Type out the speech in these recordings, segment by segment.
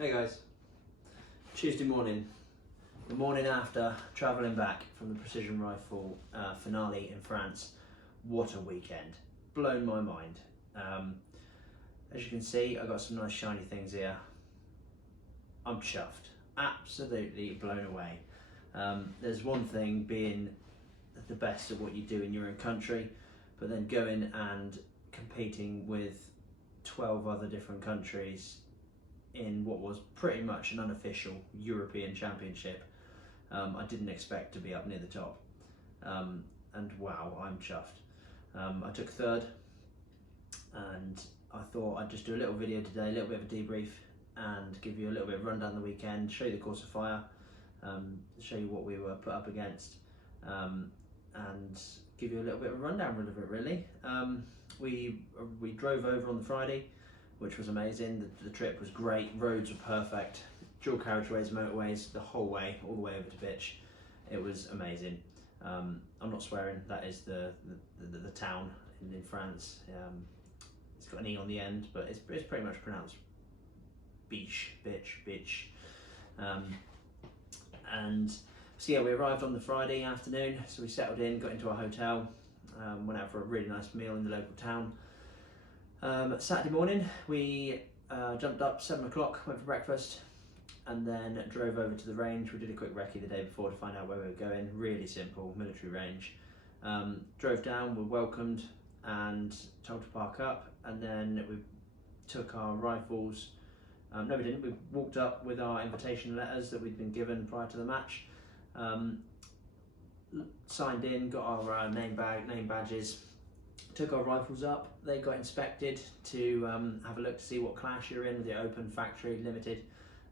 Hey guys, Tuesday morning, the morning after travelling back from the Precision Rifle finale in France. What a weekend, blown my mind. As you can see, I got some nice shiny things here. I'm chuffed, absolutely blown away. There's one thing being the best at what you do in your own country, but then going and competing with 12 other different countries in what was pretty much an unofficial European Championship. I didn't expect to be up near the top, and wow, I'm chuffed. I took third, and I thought I'd just do a little video today, a little bit of a debrief, and give you a little bit of rundown the weekend, show you the course of fire, show you what we were put up against, and give you a little bit of a rundown of it really. We drove over on the Friday, which was amazing. The trip was great, roads were perfect, dual carriageways, motorways, the whole way, all the way over to pitch. It was amazing. I'm not swearing, that is the town in France. It's got an E on the end, but it's pretty much pronounced bitch. And so yeah, we arrived on the Friday afternoon, so we settled in, got into our hotel, went out for a really nice meal in the local town. Saturday morning, we jumped up 7 o'clock, went for breakfast, and then drove over to the range. We did a quick recce the day before to find out where we were going. Really simple, military range. Drove down, were welcomed and told to park up, and then we took our rifles. No, we didn't. We walked up with our invitation letters that we'd been given prior to the match. Signed in, got our name badges. Took our rifles up, they got inspected to have a look to see what class you're in with the open, factory, limited,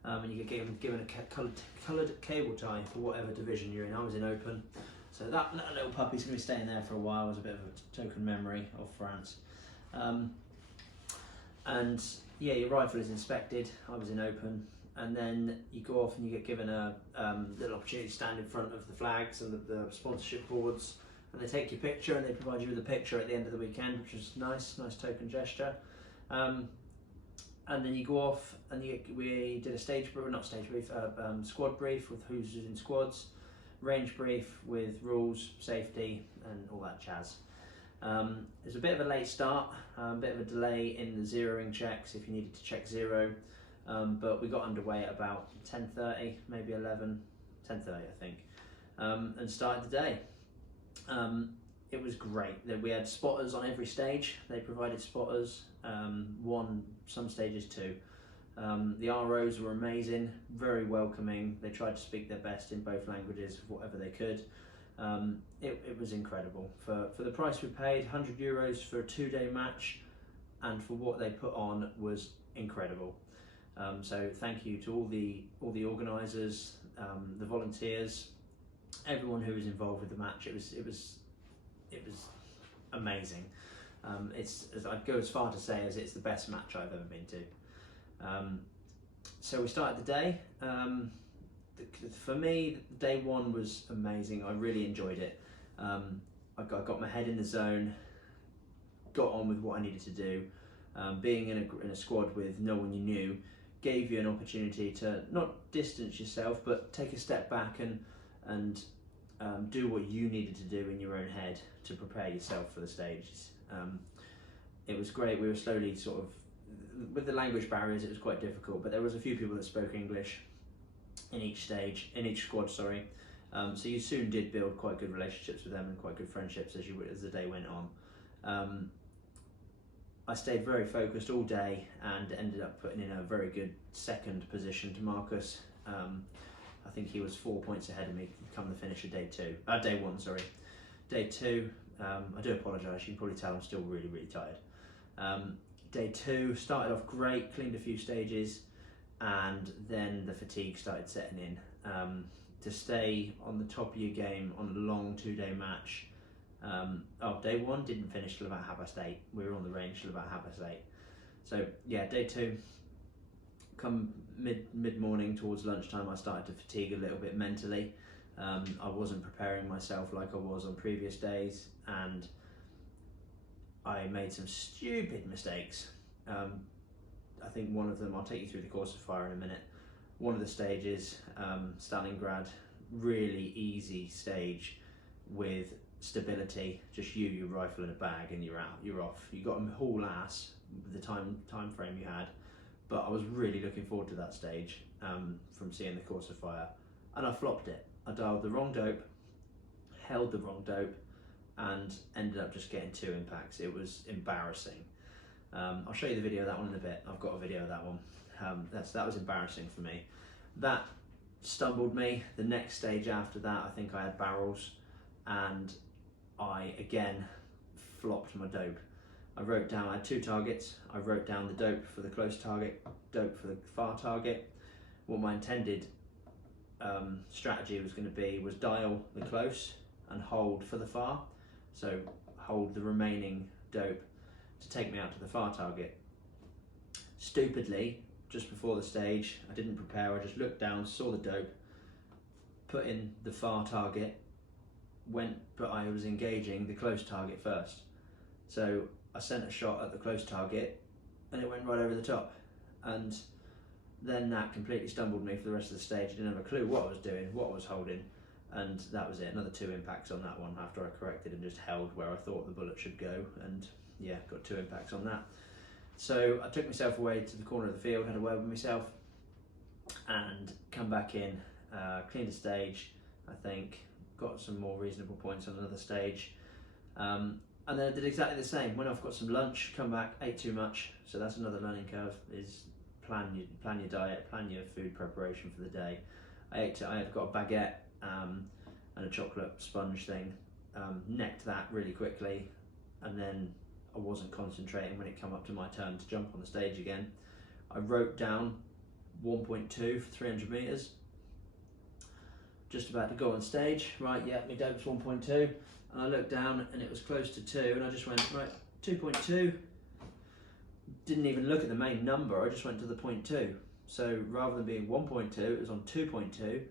and you get given a coloured cable tie for whatever division you're in. I was in open, so that little puppy's going to be staying there for a while as a bit of a token memory of France. And yeah, your rifle is inspected, I was in open, and then you go off and you get given a little opportunity to stand in front of the flags and the sponsorship boards, and they take your picture and they provide you with a picture at the end of the weekend, which is nice token gesture. And then you go off and we did a squad brief with who's in squads, range brief with rules, safety, and all that jazz. There's a bit of a late start, a bit of a delay in the zeroing checks if you needed to check zero, but we got underway at about 10:30, maybe 11, 10:30 I think, and started the day. It was great. We had spotters on every stage. They provided spotters, some stages two. The ROs were amazing, very welcoming. They tried to speak their best in both languages, whatever they could. It was incredible. For the price we paid, €100 for a 2-day match, and for what they put on was incredible. So thank you to all the organisers, the volunteers, everyone who was involved with the match. It was amazing. I'd go as far to say as it's the best match I've ever been to. So we started the day. For me, day one was amazing. I really enjoyed it. I got my head in the zone, got on with what I needed to do. Being in a squad with no one you knew gave you an opportunity to not distance yourself, but take a step back and do what you needed to do in your own head to prepare yourself for the stages. It was great. We were slowly with the language barriers, it was quite difficult, but there was a few people that spoke English in each squad, sorry. So you soon did build quite good relationships with them and quite good friendships as the day went on. I stayed very focused all day and ended up putting in a very good second position to Marcus. I think he was 4 points ahead of me come the finish of day one, sorry. Day two, I do apologise, you can probably tell I'm still really tired. Day two started off great, cleaned a few stages, and then the fatigue started setting in. To stay on the top of your game on a long 2-day match. Day one didn't finish till about 8:30. We were on the range till about 8:30. So yeah, day two, come mid-morning towards lunchtime, I started to fatigue a little bit mentally. I wasn't preparing myself like I was on previous days, and I made some stupid mistakes. I think one of them, I'll take you through the course of fire in a minute. One of the stages, Stalingrad, really easy stage with stability, just you, your rifle and a bag, and you're out, you're off. You got a haul ass with the time frame you had, but I was really looking forward to that stage from seeing the course of fire, and I flopped it. I dialed the wrong dope, held the wrong dope, and ended up just getting 2 impacts. It was embarrassing. I'll show you the video of that one in a bit. I've got a video of that one. That was embarrassing for me. That stumbled me. The next stage after that, I think I had barrels, and I again flopped my dope. I wrote down, I had 2 targets. I wrote down the dope for the close target, dope for the far target. What my intended strategy was going to be was dial the close and hold for the far. So hold the remaining dope to take me out to the far target. Stupidly, just before the stage, I didn't prepare, I just looked down, saw the dope, put in the far target, but I was engaging the close target first. So I sent a shot at the close target and it went right over the top. And then that completely stumbled me for the rest of the stage. I didn't have a clue what I was doing, what I was holding, and that was it. Another 2 impacts on that one after I corrected and just held where I thought the bullet should go, and yeah, got 2 impacts on that. So I took myself away to the corner of the field, had a word with myself, and come back in, cleaned a stage, I think, got some more reasonable points on another stage, and then I did exactly the same. Went off, got some lunch, come back, ate too much. So that's another learning curve, is plan your diet, plan your food preparation for the day. I had got a baguette and a chocolate sponge thing, necked that really quickly, and then I wasn't concentrating when it came up to my turn to jump on the stage again. I wrote down 1.2 for 300 metres. Just about to go on stage, right, yeah, my dope's 1.2, and I looked down and it was close to 2, and I just went, right, 2.2. Didn't even look at the main number, I just went to the 0.2. So rather than being 1.2, it was on 2.2.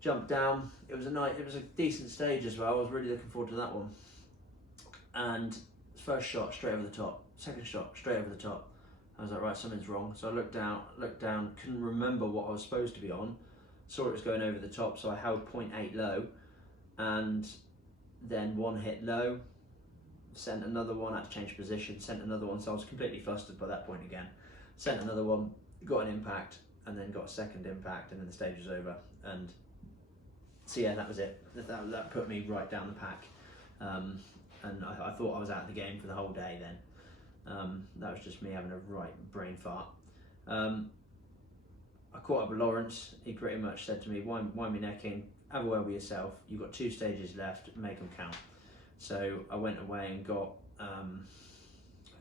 Jumped down, it was a decent stage as well, I was really looking forward to that one. And first shot, straight over the top. Second shot, straight over the top. I was like, right, something's wrong. So I looked down, couldn't remember what I was supposed to be on. Saw it was going over the top, so I held 0.8 low, and then one hit low, sent another one, had to change position, sent another one, so I was completely flustered by that point again. Sent another one, got an impact, and then got a second impact, and then the stage was over. And so yeah, that was it. That put me right down the pack. And I thought I was out of the game for the whole day then. That was just me having a right brain fart. I caught up with Lawrence. He pretty much said to me, wind me necking, have a word with yourself, you've got 2 stages left, make them count. So I went away and got a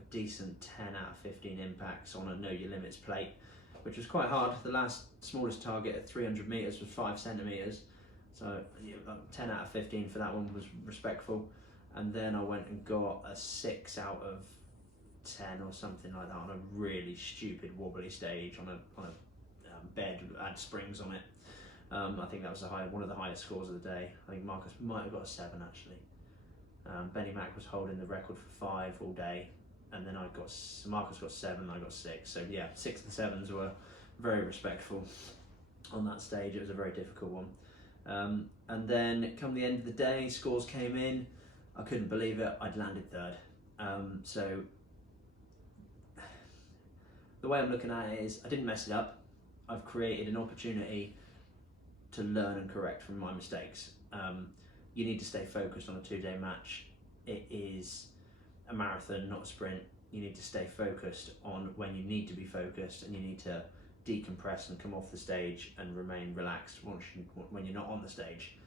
decent 10 out of 15 impacts on a know your limits plate, which was quite hard. The last smallest target at 300 metres was 5 centimetres. So 10 out of 15 for that one was respectful. And then I went and got a 6 out of 10 or something like that on a really stupid wobbly stage on a bed that had springs on it. I think that was one of the highest scores of the day. I think Marcus might have got a 7 actually. Benny Mac was holding the record for 5 all day, and then Marcus got 7, I got 6. So yeah, 6 and 7s were very respectful on that stage. It was a very difficult one. And then come the end of the day, scores came in. I couldn't believe it, I'd landed 3rd. So the way I'm looking at it is, I didn't mess it up. I've created an opportunity to learn and correct from my mistakes. You need to stay focused on a 2-day match. It is a marathon, not a sprint. You need to stay focused on when you need to be focused, and you need to decompress and come off the stage and remain relaxed when you're not on the stage.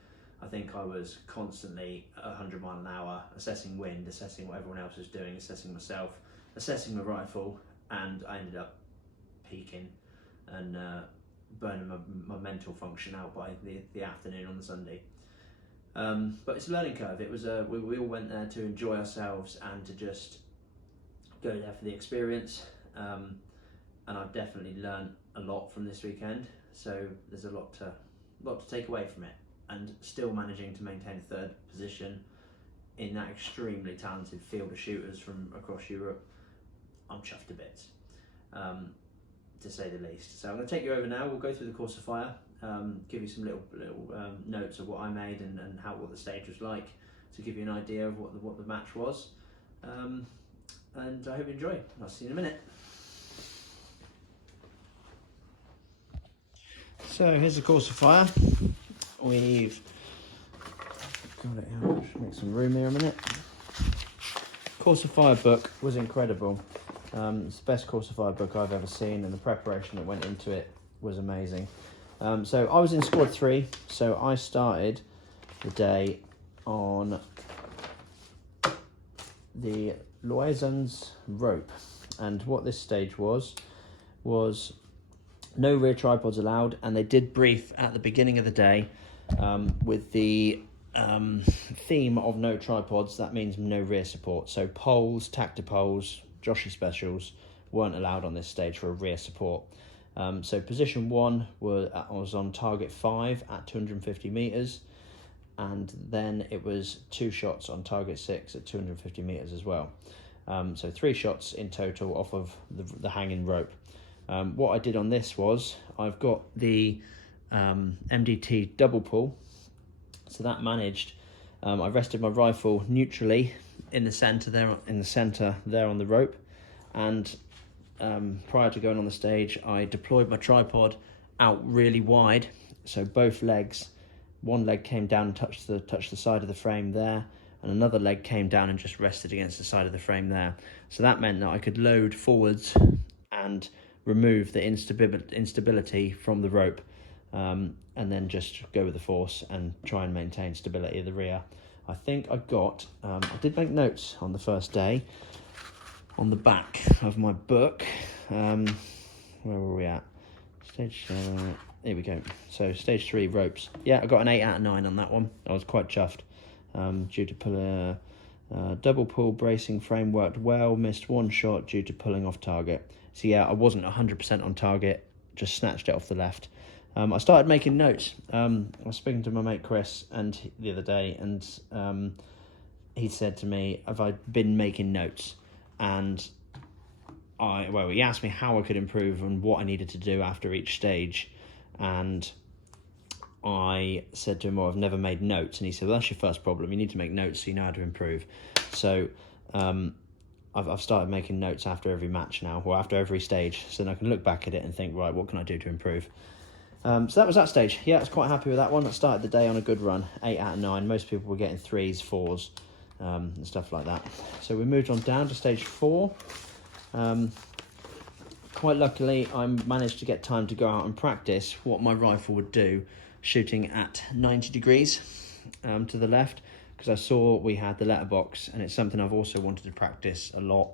I think I was constantly at 100 miles an hour, assessing wind, assessing what everyone else was doing, assessing myself, assessing the rifle, and I ended up peaking and burning my mental function out by the afternoon on the Sunday. But it's a learning curve. It was we all went there to enjoy ourselves and to just go there for the experience. And I've definitely learned a lot from this weekend. So there's a lot to take away from it. And still managing to maintain a 3rd position in that extremely talented field of shooters from across Europe, I'm chuffed to bits. to say the least. So I'm going to take you over now. We'll go through the course of fire, give you some little notes of what I made and what the stage was like, to give you an idea of what the match was. And I hope you enjoy. I'll see you in a minute. So here's the course of fire. We've got it out. Just make some room here a minute. Course of fire book was incredible. It's the best course of fire book I've ever seen, and the preparation that went into it was amazing. So I was in squad 3, so I started the day on the Loison's rope, and what this stage was no rear tripods allowed, and they did brief at the beginning of the day with the theme of no tripods. That means no rear support, so poles, tactipoles, Joshie specials weren't allowed on this stage for a rear support. So position 1 was on target 5 at 250 meters, and then it was 2 shots on target 6 at 250 meters as well. So 3 shots in total off of the hanging rope. What I did on this was, I've got the MDT double pull, so that managed. I rested my rifle neutrally in the center there on the rope, and prior to going on the stage, I deployed my tripod out really wide, so both legs, one leg came down and touched the side of the frame there, and another leg came down and just rested against the side of the frame there. So that meant that I could load forwards and remove the instability from the rope, and then just go with the force and try and maintain stability of the rear. I think I did make notes on the first day on the back of my book. Where were we at? Stage 7, here we go. So stage 3 ropes. Yeah, I got an 8 out of 9 on that one. I was quite chuffed. Due to pull a double pull bracing frame worked well, missed 1 shot due to pulling off target. So yeah, I wasn't 100% on target, just snatched it off the left. I started making notes. I was speaking to my mate Chris the other day, and he said to me, have I been making notes? And he asked me how I could improve and what I needed to do after each stage. And I said to him, well, I've never made notes. And he said, well, that's your first problem. You need to make notes so you know how to improve. So I've started making notes after every match now, or after every stage, so then I can look back at it and think, right, what can I do to improve? So that was that stage. Yeah, I was quite happy with that one. I started the day on a good run, 8 out of 9. Most people were getting 3s, 4s, and stuff like that. So we moved on down to stage 4. Quite luckily, I managed to get time to go out and practice what my rifle would do shooting at 90 degrees to the left, because I saw we had the letterbox, and it's something I've also wanted to practice a lot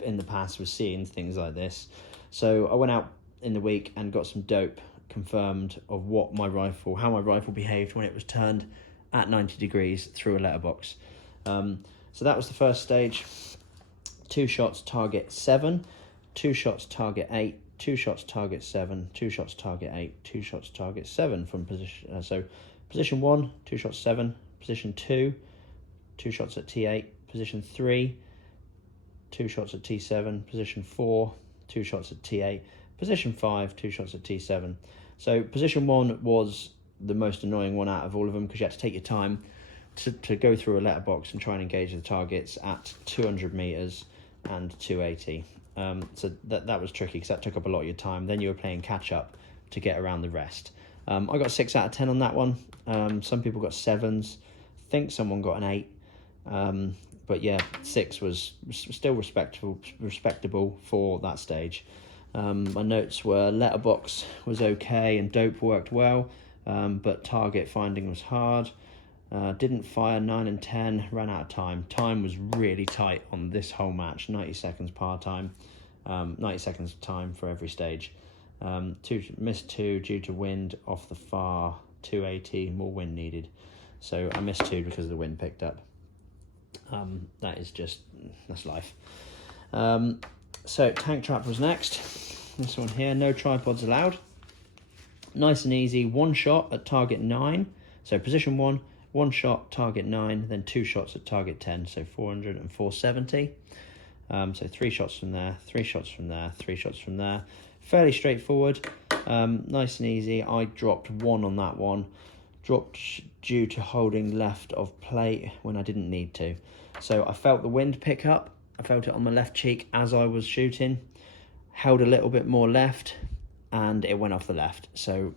in the past, with seeing things like this. So I went out in the week and got some dope confirmed of how my rifle behaved when it was turned at 90 degrees through a letterbox. So that was the first stage. 2 shots target 7, 2 shots target 8, 2 shots target 7, 2 shots target 8, 2 shots target 7 from position. So position 1, 2 shots 7, position 2, 2 shots at T8, position 3, 2 shots at T7, position 4, 2 shots at T8, position 5, 2 shots at T7. So position 1 was the most annoying one out of all of them, because you had to take your time to go through a letterbox and try and engage the targets at 200 meters and 280. So that was tricky, because that took up a lot of your time. Then you were playing catch up to get around the rest. I got 6 out of 10 on that one. Some people got 7s. I think someone got an 8. But yeah, 6 was still respectable for that stage. My notes were letterbox was okay and dope worked well, but target finding was hard. Didn't fire 9 and 10, ran out of time. Time was really tight on this whole match, 90 seconds par time, 90 seconds time for every stage. Missed 2 due to wind off the far, 280, more wind needed. So I missed 2 because the wind picked up. That's life. So tank trap was next. This one here, no tripods allowed. Nice and easy, 1 shot at target 9. So position 1, 1 shot, target 9, then 2 shots at target 10, so 400 and 470. So 3 shots from there, 3 shots from there, 3 shots from there. Fairly straightforward, nice and easy. I dropped 1 on that one. Dropped due to holding left of plate when I didn't need to. So I felt the wind pick up. I felt it on my left cheek as I was shooting. Held a little bit more left and it went off the left. So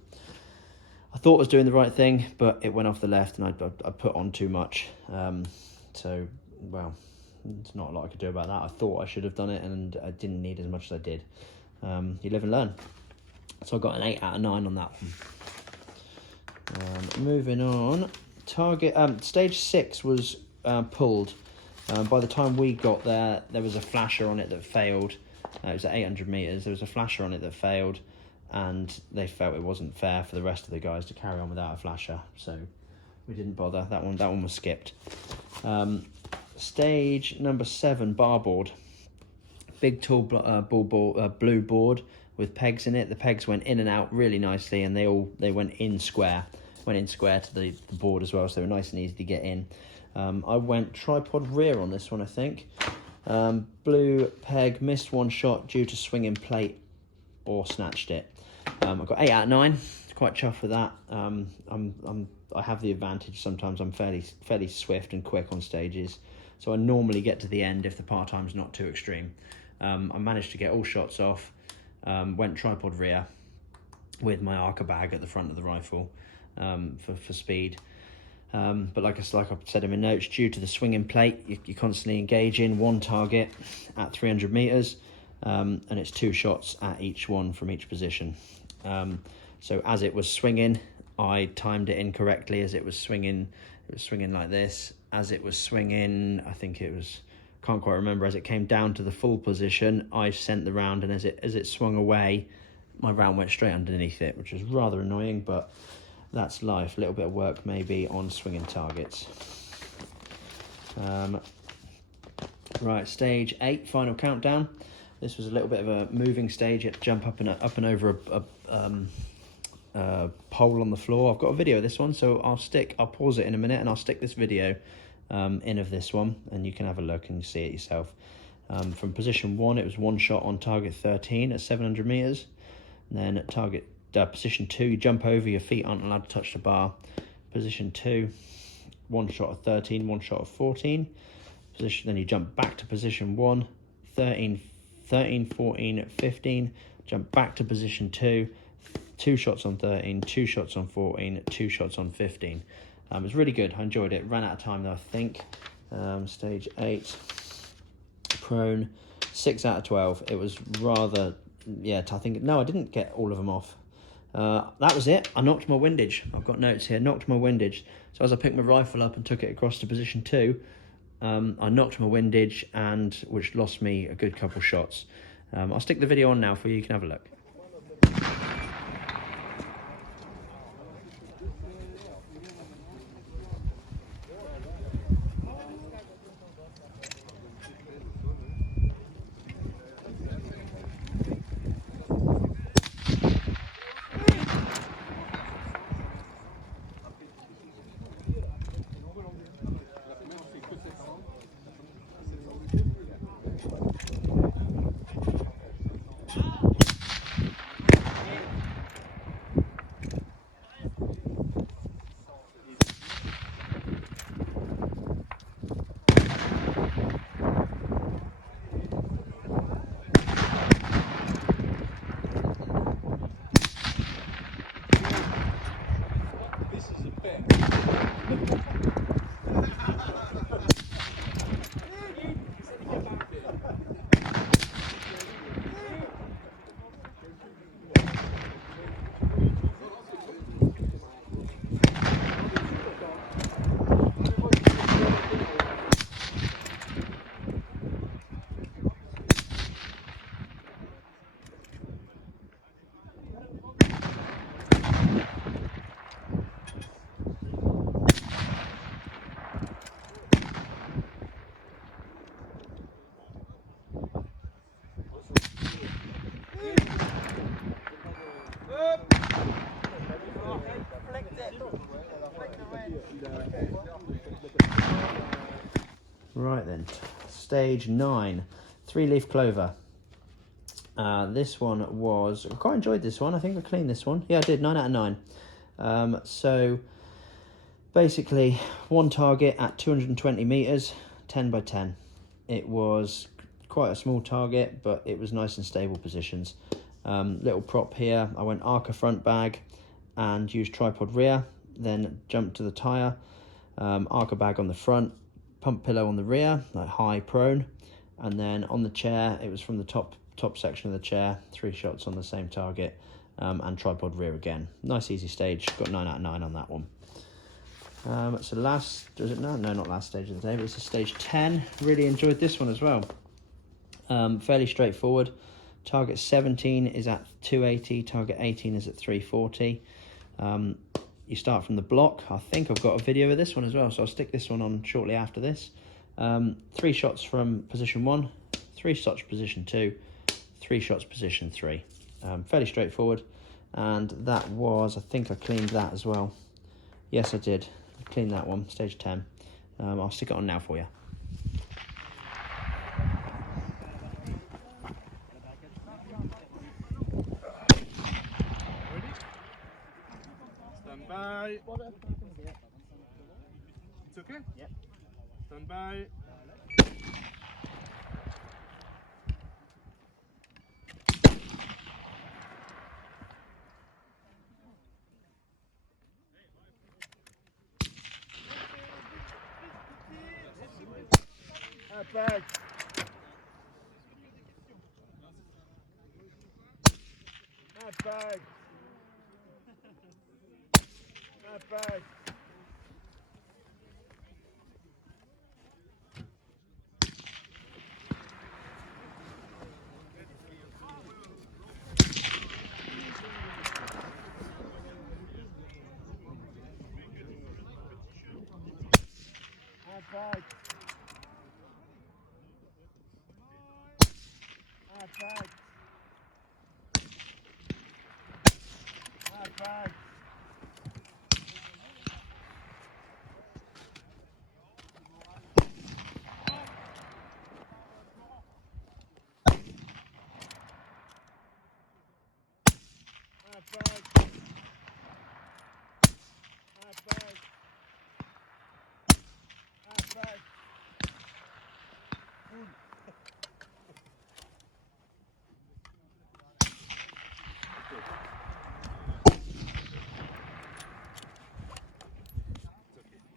I thought I was doing the right thing, but it went off the left and I put on too much. So, well, there's not a lot I could do about that. I thought I should have done it and I didn't need as much as I did. You live and learn. So I got an 8 out of 9 on that one. Moving on, stage 6 was pulled. By the time we got there, there was a flasher on it that failed. It was at 800 meters. There was a flasher on it that failed, and they felt it wasn't fair for the rest of the guys to carry on without a flasher, so we didn't bother. That one was skipped. Stage number 7, barboard. Big tall blue board with pegs in it. The pegs went in and out really nicely, and they went in square to the board as well, so they were nice and easy to get in. I went tripod rear on this one, I think. Blue peg, missed 1 shot due to swinging plate or snatched it. I got 8 out of 9. Quite chuffed with that. I have the advantage sometimes. I'm fairly swift and quick on stages, so I normally get to the end if the par time's not too extreme. I managed to get all shots off. Went tripod rear with my Arca bag at the front of the rifle for speed. But like I said in my notes, due to the swinging plate, you constantly engage in 1 target at 300 meters, and it's 2 shots at each one from each position. So as it was swinging, I timed it incorrectly. As it was swinging like this. As it was swinging, I think it was, can't quite remember, as it came down to the full position, I sent the round, and as it swung away, my round went straight underneath it, which was rather annoying, but that's life. A little bit of work maybe on swinging targets. Right, stage 8, final countdown. This was a little bit of a moving stage. You had to jump up and over a pole on the floor. I've got a video of this one, so I'll pause it in a minute and I'll stick this video in of this one, and you can have a look and see it yourself. From position 1, it was 1 shot on target 13 at 700 meters. And then at target position 2, you jump over, your feet aren't allowed to touch the bar. Position 2, 1 shot of 13, 1 shot of 14. Then you jump back to position 1, 13, 14, 15. Jump back to position 2, 2 shots on 13, 2 shots on 14, 2 shots on 15. It was really good. I enjoyed it. Ran out of time though, I think. Stage 8, prone, 6 out of 12. It was rather, I think, no, I didn't get all of them off. That was it. I knocked my windage. I've got notes here. Knocked my windage. So as I picked my rifle up and took it across to position 2, I knocked my windage, which lost me a good couple shots. I'll stick the video on now for you. You can have a look. Right then, stage 9, 3-leaf clover. This one was, I quite enjoyed this one. I think I cleaned this one. Yeah, I did, 9 out of 9. So basically one target at 220 meters, 10 by 10. It was quite a small target, but it was nice and stable positions. Little prop here, I went arca front bag and used tripod rear, then jumped to the tire, arca bag on the front, pump pillow on the rear, like high prone, and then on the chair, it was from the top section of the chair, 3 shots on the same target, and tripod rear again. Nice easy stage, got 9 out of 9 on that one. So last, was it no, not last stage of the day, but it's a stage 10. Really enjoyed this one as well. Fairly straightforward. Target 17 is at 280, target 18 is at 340. You start from the block. I think I've got a video of this one as well, so I'll stick this one on shortly after this. 3 shots from position 1, 3 shots position 2, 3 shots position 3. Fairly straightforward, and that was, I think I cleaned that as well. Yes, I did. I cleaned that one, stage 10. I'll stick it on now for you. Stand by. It's okay? Yep. Stand by. Attack. Attack. Attack. Attack. Attack. Attack.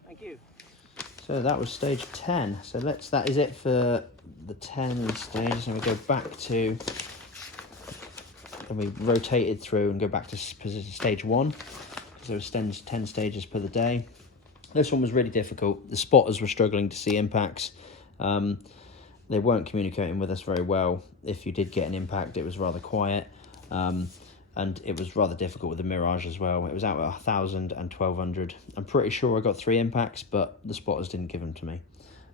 Thank you. So that was stage 10. So that is it for the 10 stages, and we go back to, and we rotated through and go back to stage 1. So it was 10 stages per the day. This one was really difficult. The spotters were struggling to see impacts. They weren't communicating with us very well. If you did get an impact, it was rather quiet. And it was rather difficult with the Mirage as well. It was out at 1,000 and 1,200. I'm pretty sure I got 3 impacts, but the spotters didn't give them to me.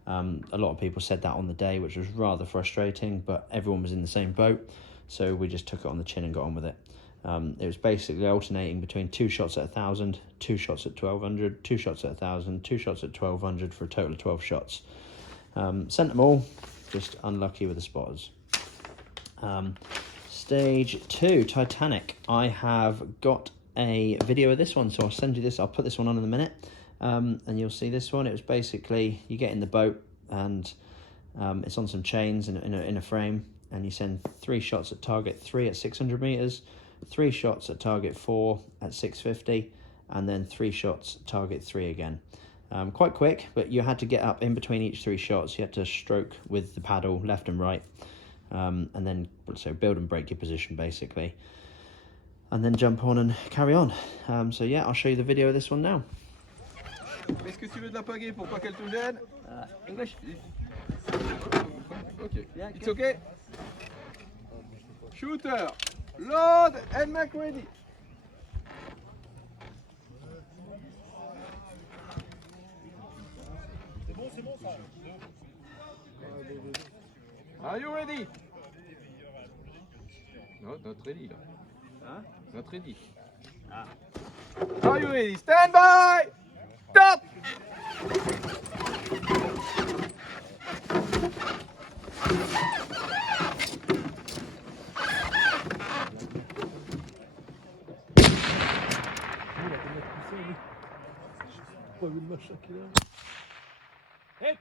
A lot of people said that on the day, which was rather frustrating, but everyone was in the same boat, so we just took it on the chin and got on with it. It was basically alternating between 2 shots at 1,000, 2 shots at 1,200, 2 shots at 1,000, 2 shots at 1,200 for a total of 12 shots. Sent them all, just unlucky with the spotters. Stage 2, Titanic. I have got a video of this one, so I'll send you this. I'll put this one on in a minute, and you'll see this one. It was basically, you get in the boat, and it's on some chains in a frame, and you send 3 shots at target 3 at 600 meters, 3 shots at target 4 at 650, and then 3 shots at target 3 again. Quite quick, but you had to get up in between each 3 shots. You had to stroke with the paddle left and right, and then so build and break your position basically, and then jump on and carry on. So yeah, I'll show you the video of this one now. Est-ce que tu veux de la pagaie pour pas qu'elle te gêne? English? Okay. Yeah, It's okay? Shooter, load and make ready. Are you ready? No, not ready. Huh? Not ready. Ah. Are you ready? Stand by! Stop! Pas vu le machin qu'il a. Hit.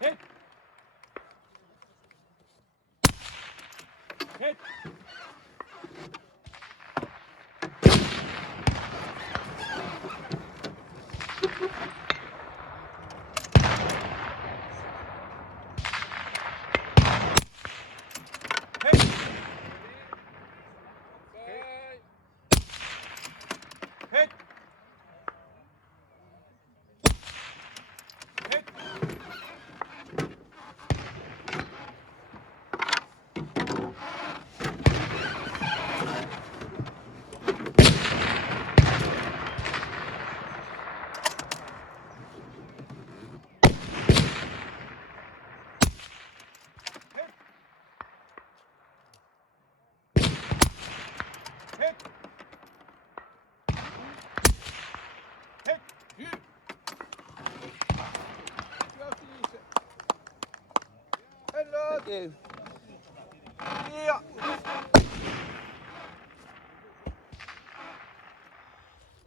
Hit. Hit. Hit. Thank you. Yeah.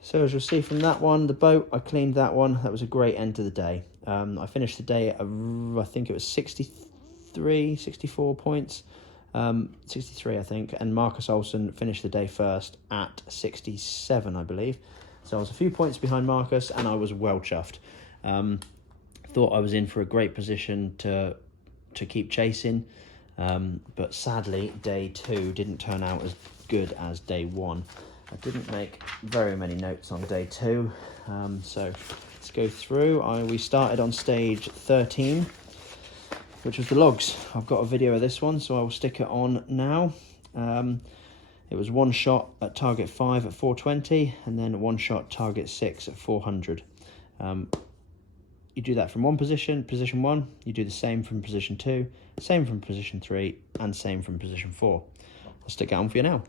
So as you'll see from that one, the boat, I cleaned that one. That was a great end to the day. I finished the day at, I think it was 64 points. 63, I think. And Marcus Olsen finished the day first at 67, I believe. So I was a few points behind Marcus, and I was well chuffed. Thought I was in for a great position to keep chasing. But sadly, day 2 didn't turn out as good as day 1. I didn't make very many notes on day 2, so let's go through. We started on stage 13, which was the logs. I've got a video of this one, so I will stick it on now. It was one shot at target 5 at 420, and then one shot target 6 at 400. You do that from one position 1, you do the same from position 2, same from position 3, and same from position 4. I'll stick it on for you now.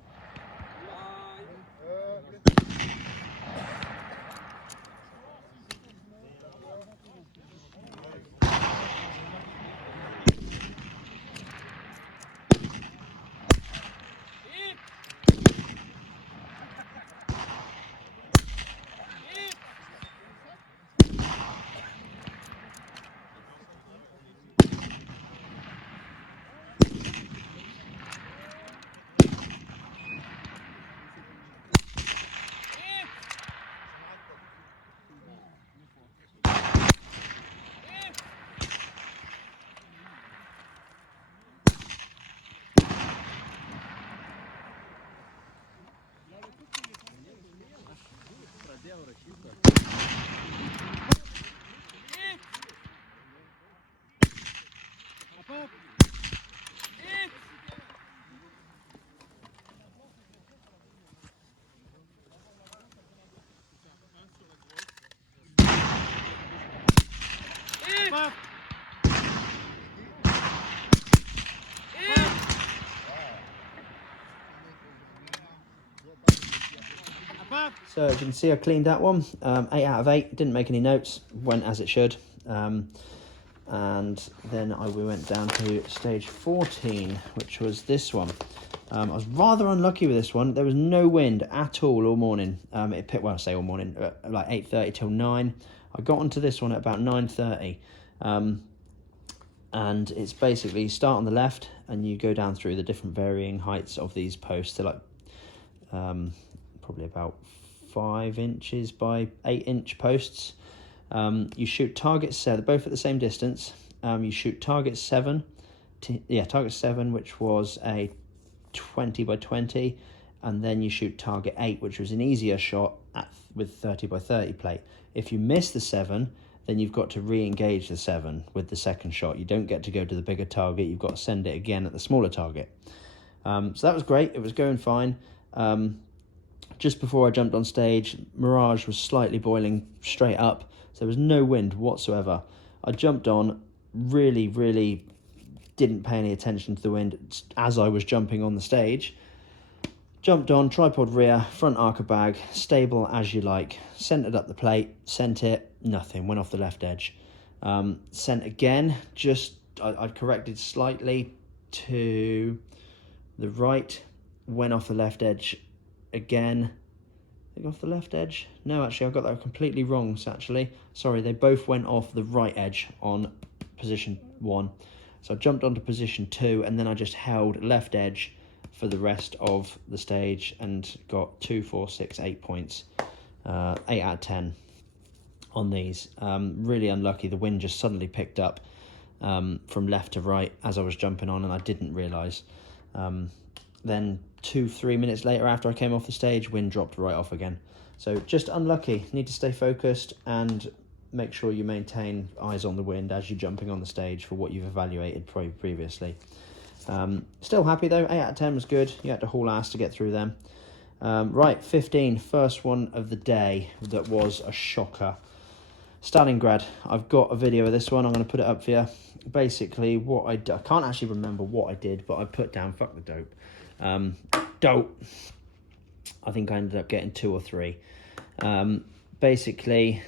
So as you can see, I cleaned that one. 8 out of 8, didn't make any notes, went as it should. And then we went down to stage 14, which was this one. I was rather unlucky with this one. There was no wind at all morning. It picked, well, I say all morning, like 8:30 till 9. I got onto this one at about 9:30. And it's basically, you start on the left and you go down through the different varying heights of these posts to like probably about 5 inches by 8 inch posts. You shoot target 7, both at the same distance. You shoot target 7, target 7, which was a 20 by 20, and then you shoot target 8, which was an easier shot with 30 by 30 plate. If you miss the 7, then you've got to re-engage the 7 with the second shot. You don't get to go to the bigger target. You've got to send it again at the smaller target. So that was great. It was going fine. Just before I jumped on stage, Mirage was slightly boiling straight up, so there was no wind whatsoever. I jumped on, really didn't pay any attention to the wind as I was jumping on the stage. Jumped on, tripod rear, front arca bag, stable as you like. Centered up the plate, sent it, nothing, went off the left edge. Sent again, I'd corrected slightly to the right, went off the left edge again. Did it go off the left edge? No, actually, I've got that completely wrong, actually. Sorry, they both went off the right edge on position 1. So I jumped onto position 2, and then I just held left edge for the rest of the stage and got 2, 4, 6, 8 points. 8 out of 10 on these. Really unlucky. The wind just suddenly picked up from left to right as I was jumping on, and I didn't realise. Then 2-3 minutes later, after I came off the stage, wind dropped right off again. So just unlucky. Need to stay focused and make sure you maintain eyes on the wind as you're jumping on the stage for what you've evaluated previously. Still happy though. 8 out of 10 was good. You had to haul ass to get through them. Right, 15, first one of the day that was a shocker. Stalingrad. I've got a video of this one. I'm going to put it up for you. Basically, I can't actually remember what I did, but I put down, fuck the dope. Dope. I think I ended up getting 2 or 3. Basically,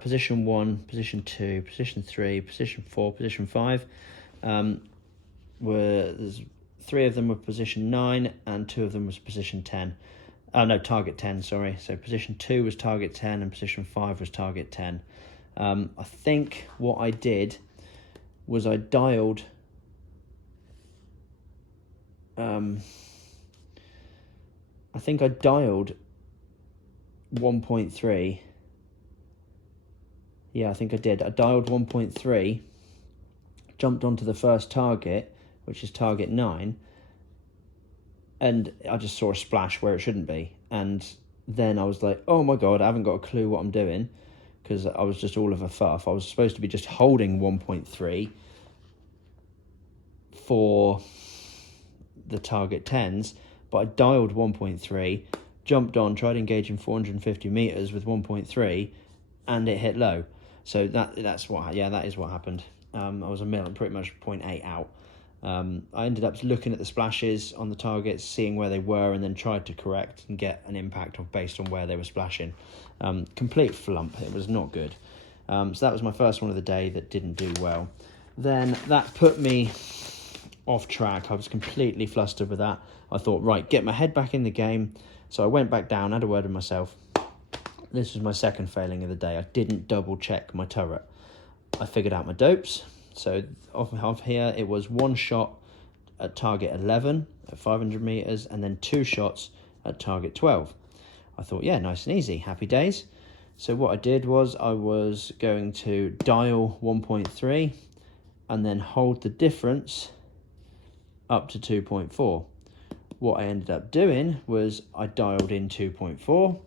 position 1, position 2, position 3, position 4, position 5. There's 3 of them were position 9 and 2 of them was position 10. No, target 10, sorry. So position 2 was target 10 and position 5 was target 10. I think what I did was I dialed 1.3. Yeah, I think I did. I dialed 1.3, jumped onto the first target, which is target 9, and I just saw a splash where it shouldn't be. And then I was like, oh my God, I haven't got a clue what I'm doing, because I was just all of a fuff. I was supposed to be just holding 1.3 for the target 10s, but I dialed 1.3, jumped on, tried engaging 450 meters with 1.3, and it hit low. So that is what happened. I was pretty much 0.8 out. I ended up looking at the splashes on the targets, seeing where they were, and then tried to correct and get an impact based on where they were splashing. Complete flump. It was not good. So that was my first one of the day that didn't do well. Then that put me off track. I was completely flustered with that. I thought, right, get my head back in the game. So I went back down, had a word with myself. This was my second failing of the day. I didn't double check my turret. I figured out my dopes. So off here, it was 1 shot at target 11 at 500 meters, and then 2 shots at target 12. I thought, yeah, nice and easy, happy days. So what I did was I was going to dial 1.3 and then hold the difference up to 2.4. What I ended up doing was I dialed in 2.4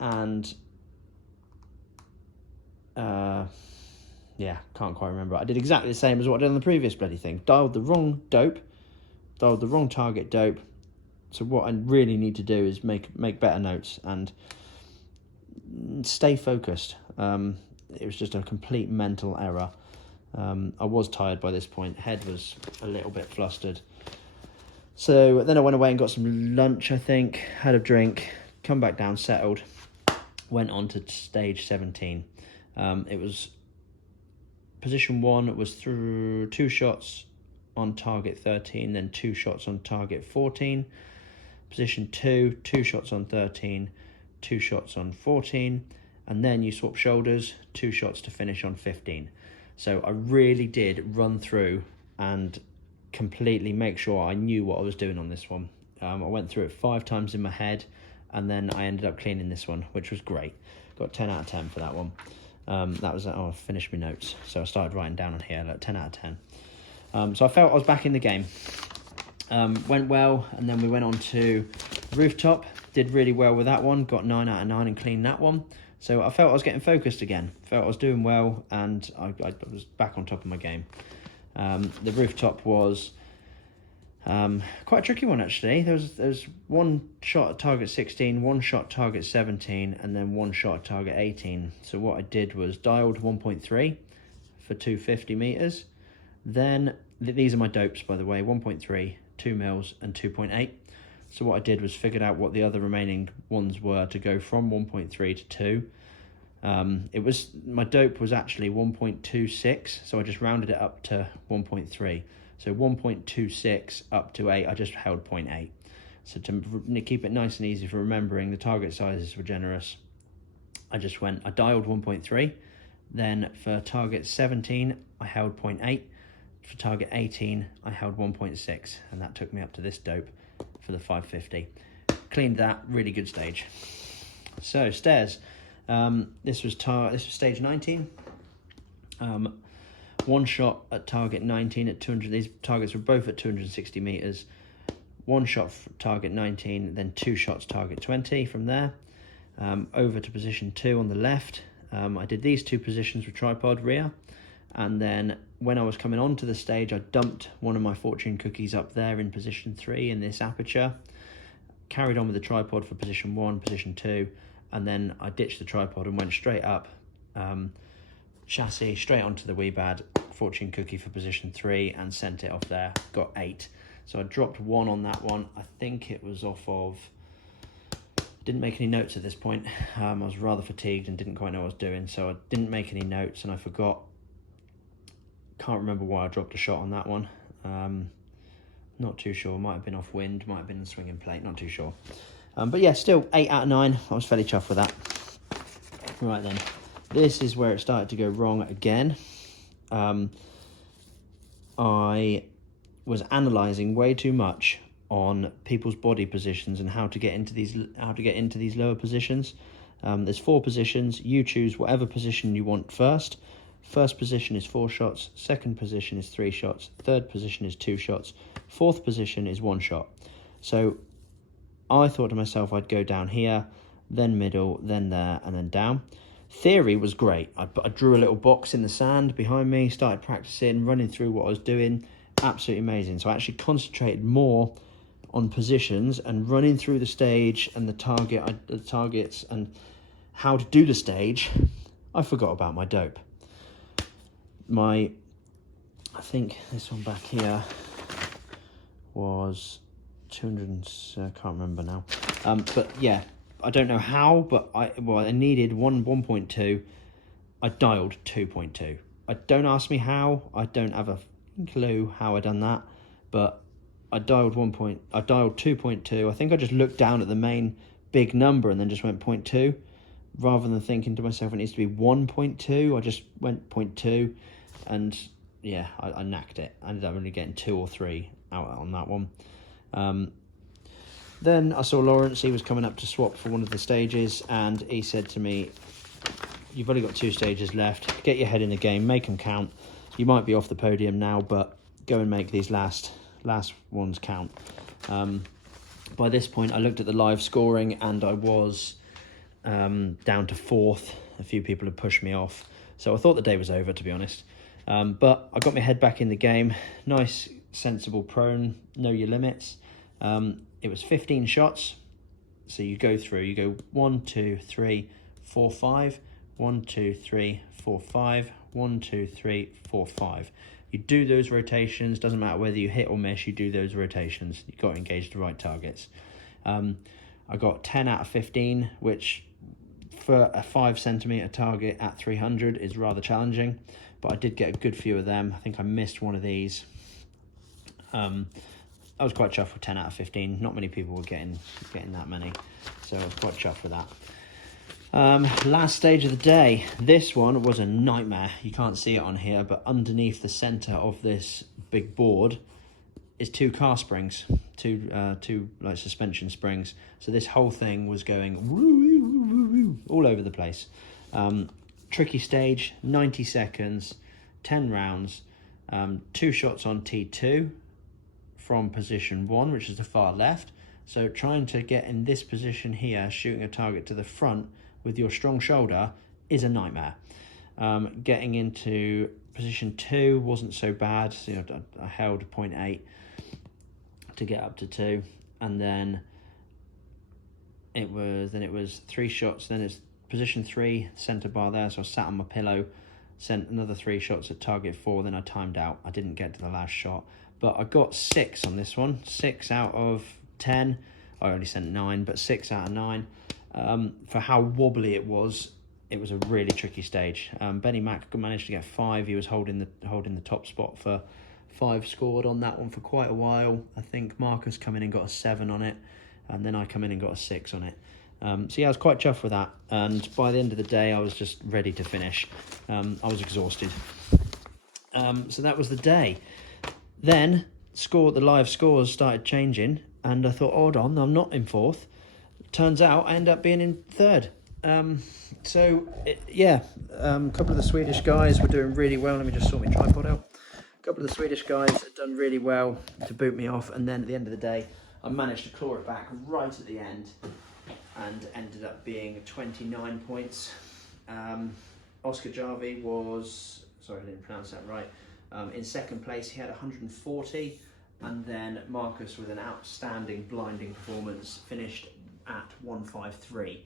and yeah, can't quite remember. I did exactly the same as what I did on the previous bloody thing. Dialed the wrong dope, dialed the wrong target dope. So what I really need to do is make better notes and stay focused. It was just a complete mental error. I was tired by this point. Head was a little bit flustered. So then I went away and got some lunch, I think, had a drink, come back down, settled, went on to stage 17. It was position 1 was through 2 shots on target 13, then 2 shots on target 14. Position 2, 2 shots on 13, 2 shots on 14, and then you swap shoulders, 2 shots to finish on 15. So I really did run through and completely make sure I knew what I was doing on this one. I went through it 5 times in my head, and then I ended up cleaning this one, which was great. Got 10 out of 10 for that one. That was, I finished my notes, so I started writing down on here, like 10 out of 10. So I felt I was back in the game. Went well, and then we went on to rooftop, did really well with that one, got 9 out of 9 and cleaned that one. So I felt I was getting focused again, felt I was doing well, and I was back on top of my game. The rooftop was quite a tricky one, actually. There was 1 shot at target 16, 1 shot target 17, and then 1 shot at target 18. So what I did was dialed 1.3 for 250 meters. Then these are my dopes, by the way: 1.3, 2 mils, and 2.8. So what I did was figured out what the other remaining ones were to go from 1.3 to 2. My dope was actually 1.26, so I just rounded it up to 1.3. So 1.26 up to 8, I just held 0.8. So to keep it nice and easy for remembering, the target sizes were generous. I dialed 1.3. Then for target 17, I held 0.8. For target 18, I held 1.6, and that took me up to this dope for the 550. Cleaned that, really good stage. So stairs, this was stage 19. One shot at target 19 at 200. These targets were both at 260 meters. One shot for target 19, then 2 shots target 20 from there. Over to position 2 on the left. I did these 2 positions with tripod rear, and then when I was coming onto the stage, I dumped one of my fortune cookies up there in position 3 in this aperture, carried on with the tripod for position 1, position 2, and then I ditched the tripod and went straight up, chassis straight onto the Weebad, fortune cookie for position 3, and sent it off there, got 8. So I dropped 1 on that one. I think it was off of, didn't make any notes at this point. I was rather fatigued and didn't quite know what I was doing, so I didn't make any notes, and I forgot. Can't remember why I dropped a shot on that one. Not too sure. Might have been off wind, might have been a swinging plate, not too sure. But yeah, still 8 out of 9. I was fairly chuffed with that. Right then, this is where it started to go wrong again. I was analysing way too much on people's body positions and how to get into these lower positions. There's 4 positions. You choose whatever position you want first. First position is 4 shots, second position is 3 shots, third position is 2 shots, fourth position is 1 shot. So I thought to myself I'd go down here, then middle, then there, and then down. Theory was great. I drew a little box in the sand behind me, started practicing, running through what I was doing. Absolutely amazing. So I actually concentrated more on positions and running through the stage and the targets and how to do the stage. I forgot about my dope. I think this one back here was 200, I can't remember now. But yeah, I don't know how, but I needed 1.2. I dialed 2.2. Don't ask me how. I don't have a clue how I done that, but I dialed 2.2. I think I just looked down at the main big number and then just went 0.2. Rather than thinking to myself it needs to be 1.2, I just went 0.2, and yeah, I knacked it. I ended up only getting 2 or 3 out on that one. Then I saw Lawrence. He was coming up to swap for one of the stages, and he said to me, "You've only got 2 stages left. Get your head in the game, make them count. You might be off the podium now, but go and make these last ones count." By this point, I looked at the live scoring, and I was down to 4th. A few people had pushed me off, so I thought the day was over, to be honest. But I got my head back in the game. Nice, sensible prone, know your limits. It was 15 shots, so you go 1, 2, 3, 4, 5, 1, 2, 3, 4, 5, 1, 2, 3, 4, 5. You do those rotations. Doesn't matter whether you hit or miss, you do those rotations. You've got to engage the right targets. I got 10 out of 15, which for a 5 centimetre target at 300 is rather challenging, but I did get a good few of them. I think I missed one of these. I was quite chuffed with 10 out of 15. Not many people were getting that many, so I was quite chuffed with that. Last stage of the day. This one was a nightmare. You can't see it on here, but underneath the centre of this big board is 2 car springs, two like suspension springs. So this whole thing was going woo, woo, woo, woo, all over the place. Tricky stage, 90 seconds, 10 rounds, 2 shots on T2 from position 1, which is the far left. So trying to get in this position here, shooting a target to the front with your strong shoulder is a nightmare. Getting into position 2 wasn't so bad. So, I held 0.8 to get up to 2, and then it was 3 shots. Then it's position 3, center bar there. So I sat on my pillow, sent another 3 shots at target 4. Then I timed out. I didn't get to the last shot, but I got 6 on this one. 6 out of 10. I only sent 9, but 6 out of 9. For how wobbly it was a really tricky stage. Benny Mack managed to get 5. He was holding the top spot for 5 scored on that one for quite a while. I think Marcus come in and got a 7 on it, and then I come in and got a 6 on it. So yeah, I was quite chuffed with that, and by the end of the day I was just ready to finish. I was exhausted. So that was the day. Then the live scores started changing, and I thought, hold on, I'm not in 4th. Turns out I end up being in 3rd. A couple of the Swedish guys were doing really well. Let me just sort my tripod out. A couple of the Swedish guys had done really well to boot me off, and then at the end of the day I managed to claw it back right at the end and ended up being 29 points. Oscar Jarvi was, sorry I didn't pronounce that right, in 2nd place. He had 140, and then Marcus, with an outstanding blinding performance, finished at 153.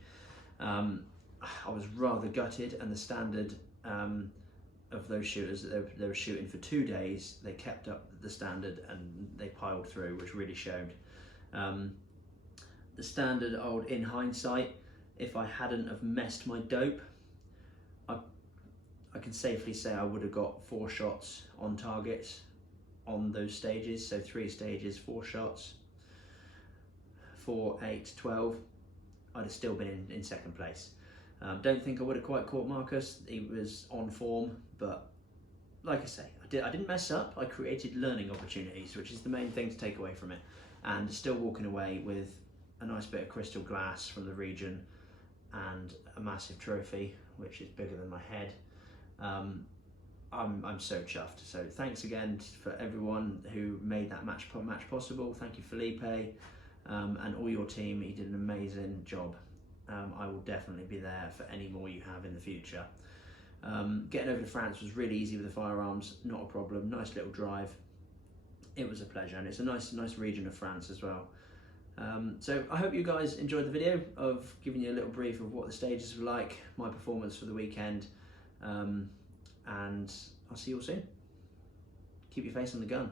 I was rather gutted, and the standard of those shooters that they were shooting for 2 days, they kept up the standard and they piled through, which really showed. The standard, in hindsight, if I hadn't have messed my dope, I can safely say I would have got 4 shots on targets on those stages. So 3 stages, 4 shots, 4, 8, 12. I'd have still been in 2nd place. Don't think I would have quite caught Marcus. He was on form, but like I say, I didn't mess up. I created learning opportunities, which is the main thing to take away from it. And still walking away with a nice bit of crystal glass from the region and a massive trophy, which is bigger than my head. I'm so chuffed. So thanks again for everyone who made that match possible. Thank you, Felipe, and all your team. You did an amazing job. I will definitely be there for any more you have in the future. Getting over to France was really easy with the firearms, not a problem. Nice little drive. It was a pleasure, and it's a nice region of France as well. So I hope you guys enjoyed the video of giving you a little brief of what the stages were like, my performance for the weekend, and I'll see you all soon. Keep your face on the gun.